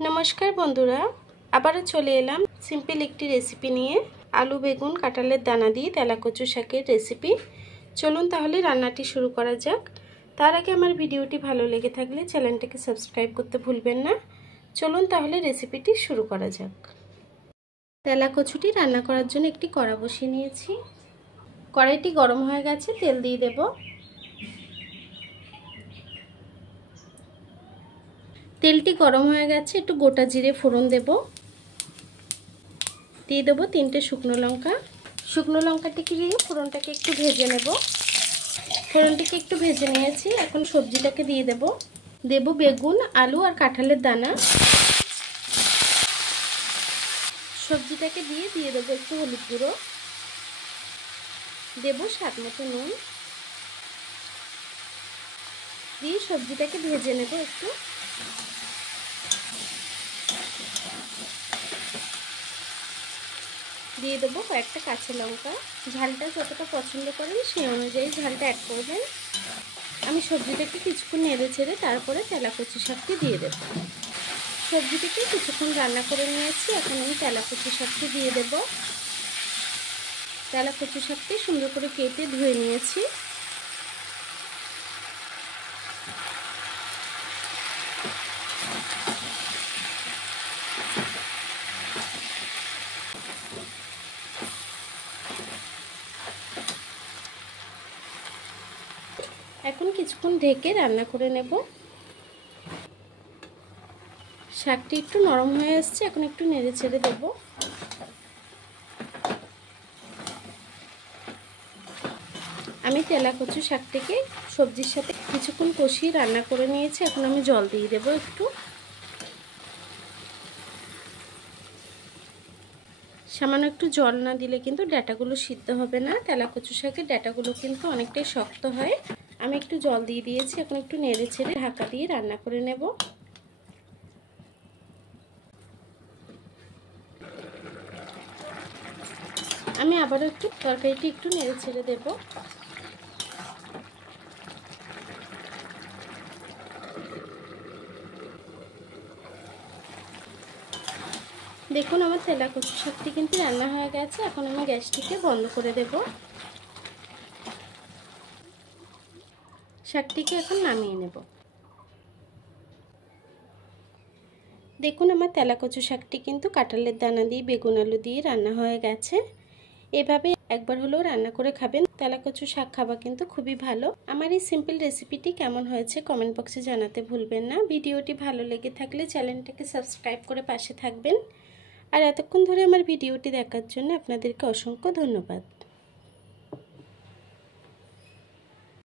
नमस्कार बंधुरा आबारो चले एलाम सिम्पल एक रेसिपि निये आलू बेगुन काँठालेर दाना दिए तेला कचु शाकेर रेसिपि। चलुन ताहले रान्नाटी शुरू करा जाक। तार आगे आमार भिडियोटी भालो लेगे थाकले चैनलटिके सबस्क्राइब करते भुलबेन ना। चलुन ताहले रेसिपिटी शुरू करा जाक। तेला कचुटी रान्ना करार जोन्नो एकटी कड़ा बसिए निয়েছি। कड़ाईटी गरम हয়ে গেছে, तेल दिए देब। तेलटी गरम हो गए, एक गोटा जिरे फोड़न देव, दिए देव 3টে शुकनो लंका। शुकनो लंकाटिके दिए फोड़नटाके एकटु भेजे नेब। फोड़नटिके एकटु भेजे निয়েছি, এখন सब्जिटाके दिए देव। देव बेगुन आलू और काँठालेर दाना। सब्जिटाके दिए देव एकटु हलुद गुঁড়ো, देव स्वाद मतो नुन, दिए सब्जिटाके भेजे नेब एकटु। दिए देव कयेकटा काँचा लंका, झालटा যতটা पसंद करें সেই অনুযায়ী झालटा ऐड करबेन। आमी सब्जिटाके किछुक्षण नेড়ে ছেড়ে তারপরে তেলা কচু শাকটি দিয়ে দেব। সবজিটাকে কিছুক্ষণ রান্না করে নিয়েছি, এখন আমি তেলা কচু শাকটি দিয়ে দেব। তেলা কচু শাকটি সুন্দর করে কেটে ধুয়ে নিয়েছি। এখন কিছুক্ষণ ঢেকে রান্না করে নেব। শাকটি একটু নরম হয়ে আসছে, এখন একটু নেড়ে ছেড়ে দেব। আমি তেলা কচু শাকটিকে সবজির সাথে কিছুক্ষণ কষিয়ে রান্না করে নিয়েছি, এখন আমি জল দিয়ে দেব একটু। সামান্য একটু জল না দিলে কিন্তু ডাঁটাগুলো সিদ্ধ হবে না। তেলা কচু শাকের ডাঁটাগুলো কিন্তু অনেকটাই শক্ত হয়। আমি একটু জল দিয়ে দিয়েছি, এখন একটু নেড়ে ছেড়ে ঢাকা দিয়ে রান্না করে নেব। আমি আবারও একটু তরকারিটি একটু নেড়ে ছেড়ে দেব। দেখুন আমার তেলা কচু শাকটি কিন্তু রান্না হয়ে গেছে, এখন আমি গ্যাসটিকে বন্ধ করে দেব। শাকটিকে এখন নামিয়ে নেব। দেখুন আমার তেলা কচু শাকটি কিন্তু কাঁঠালের দানা দিয়ে বেগুন আলু দিয়ে রান্না হয়ে গেছে। এভাবে একবার হলেও রান্না করে খাবেন। তেলা কচু শাক খাওয়া কিন্তু খুবই ভালো। আমার এই সিম্পল রেসিপিটি কেমন হয়েছে কমেন্ট বক্সে জানাতে ভুলবেন না। ভিডিওটি ভালো লেগে থাকলে চ্যানেলটাকে সাবস্ক্রাইব করে পাশে থাকবেন। আর এতক্ষণ ধরে আমার ভিডিওটি দেখার জন্য আপনাদেরকে অসংখ্য ধন্যবাদ।